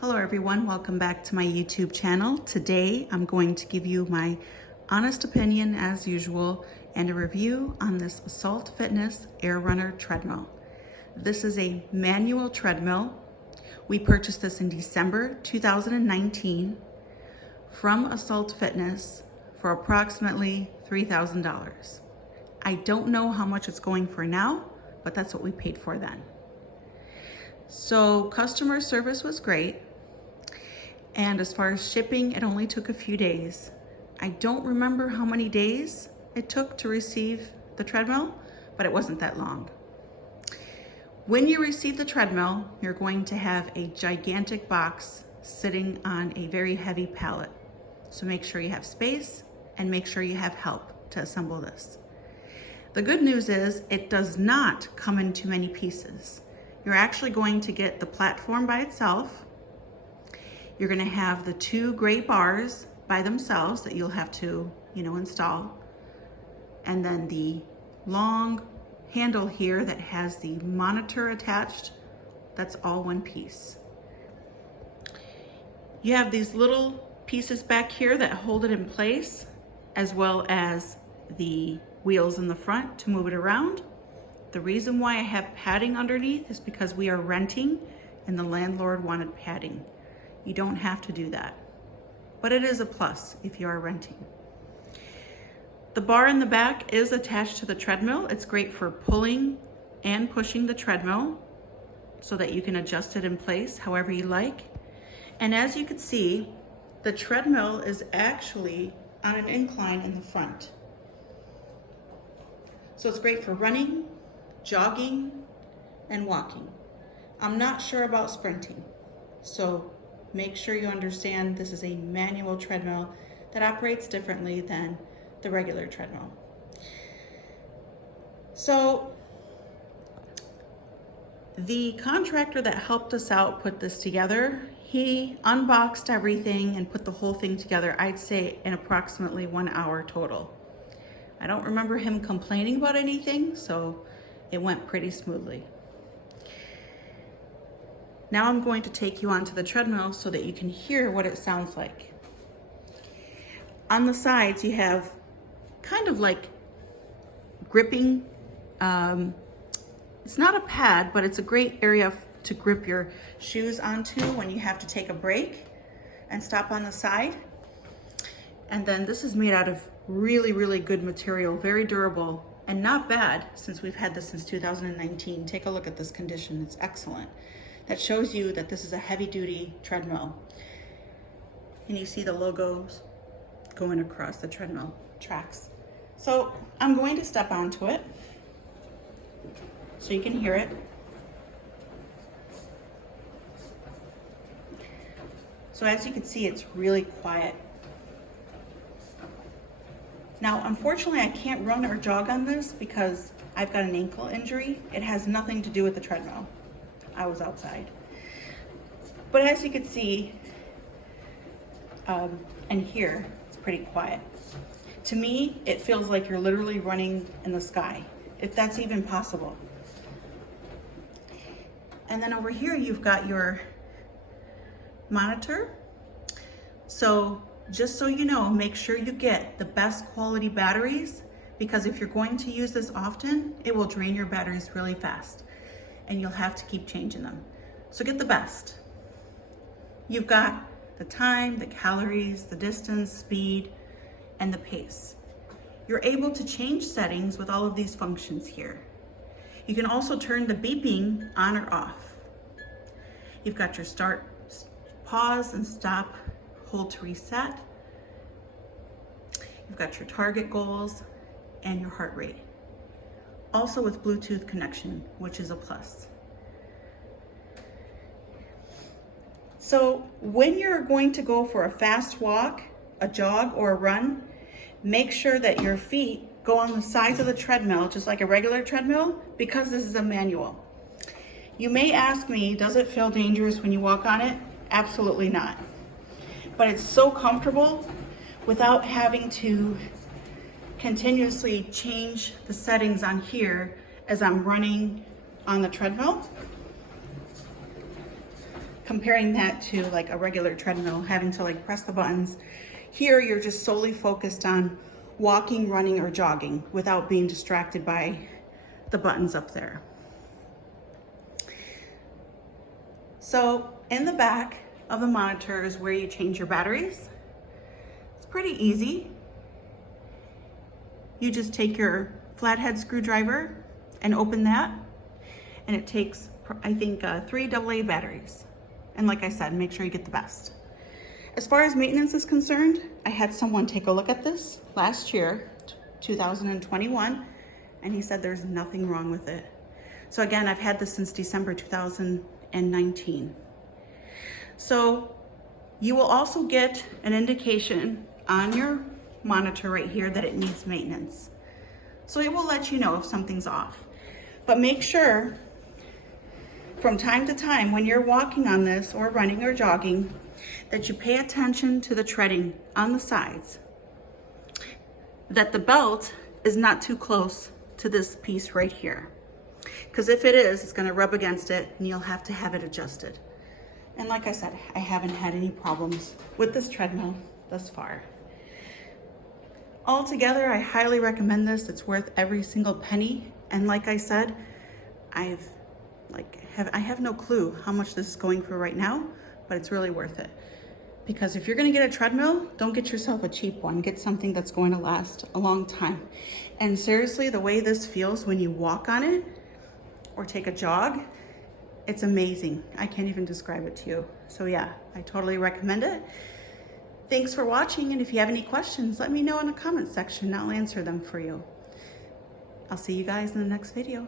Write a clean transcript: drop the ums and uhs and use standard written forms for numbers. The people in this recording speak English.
Hello everyone, welcome back to my YouTube channel. Today I'm going to give you my honest opinion as usual and a review on this Assault Fitness Air Runner treadmill. This is a manual treadmill. We purchased this in December 2019 from Assault Fitness for approximately $3,000. I don't know how much it's going for now, but that's what we paid for then. So customer service was great. And as far as shipping, it only took a few days. I don't remember how many days it took to receive the treadmill, but it wasn't that long. When you receive the treadmill, you're going to have a gigantic box sitting on a very heavy pallet. So make sure you have space and make sure you have help to assemble this. The good news is it does not come in too many pieces. You're actually going to get the platform by itself. You're going to have the two gray bars by themselves that you'll have to, install. And then the long handle here that has the monitor attached, that's all one piece. You have these little pieces back here that hold it in place, as well as the wheels in the front to move it around. The reason why I have padding underneath is because we are renting and the landlord wanted padding. You don't have to do that, but it is a plus if you are renting. The bar in the back is attached to the treadmill. It's great for pulling and pushing the treadmill so that you can adjust it in place however you like. And as you can see, the treadmill is actually on an incline in the front. So it's great for running, jogging, and walking. I'm not sure about sprinting, so make sure you understand this is a manual treadmill that operates differently than the regular treadmill. So the contractor that helped us out put this together, he unboxed everything and put the whole thing together, I'd say in approximately 1 hour total. I don't remember him complaining about anything, so it went pretty smoothly. Now I'm going to take you onto the treadmill so that you can hear what it sounds like. On the sides, you have kind of like gripping. It's not a pad, but it's a great area to grip your shoes onto when you have to take a break and stop on the side. And then this is made out of really, really good material, very durable and not bad since we've had this since 2019. Take a look at this condition, it's excellent. That shows you that this is a heavy duty treadmill. And you see the logos going across the treadmill tracks. So I'm going to step onto it so you can hear it. So as you can see, it's really quiet. Now, unfortunately, I can't run or jog on this because I've got an ankle injury. It has nothing to do with the treadmill. I was outside. But as you can see and hear, it's pretty quiet. To me, it feels like you're literally running in the sky, if that's even possible. And then over here, you've got your monitor. So just so you know, make sure you get the best quality batteries, because if you're going to use this often, it will drain your batteries really fast and you'll have to keep changing them. So get the best. You've got the time, the calories, the distance, speed, and the pace. You're able to change settings with all of these functions here. You can also turn the beeping on or off. You've got your start, pause, and stop, hold to reset. You've got your target goals and your heart rate. Also with Bluetooth connection, which is a plus. So when you're going to go for a fast walk, a jog, or a run, make sure that your feet go on the sides of the treadmill, just like a regular treadmill, because this is a manual. You may ask me, does it feel dangerous when you walk on it? Absolutely not. But it's so comfortable without having to continuously change the settings on here as I'm running on the treadmill. comparing that to like a regular treadmill, having to like press the buttons. Here, you're just solely focused on walking, running, or jogging without being distracted by the buttons up there. So in the back of the monitor is where you change your batteries. It's pretty easy. You just take your flathead screwdriver and open that, and it takes, I think, 3 AA batteries. And like I said, make sure you get the best. As far as maintenance is concerned, I had someone take a look at this last year, 2021, and he said there's nothing wrong with it. So again, I've had this since December 2019. So you will also get an indication on your monitor right here that it needs maintenance. So it will let you know if something's off. But make sure from time to time when you're walking on this or running or jogging that you pay attention to the treading on the sides, that the belt is not too close to this piece right here. Because if it is, it's going to rub against it and you'll have to have it adjusted. And like I said, I haven't had any problems with this treadmill thus far. Altogether, I highly recommend this. It's worth every single penny. And like I said, I have no clue how much this is going for right now, but it's really worth it. Because if you're gonna get a treadmill, don't get yourself a cheap one. Get something that's going to last a long time. And seriously, the way this feels when you walk on it or take a jog, it's amazing. I can't even describe it to you. So yeah, I totally recommend it. Thanks for watching, and if you have any questions, let me know in the comment section. I'll answer them for you. I'll see you guys in the next video.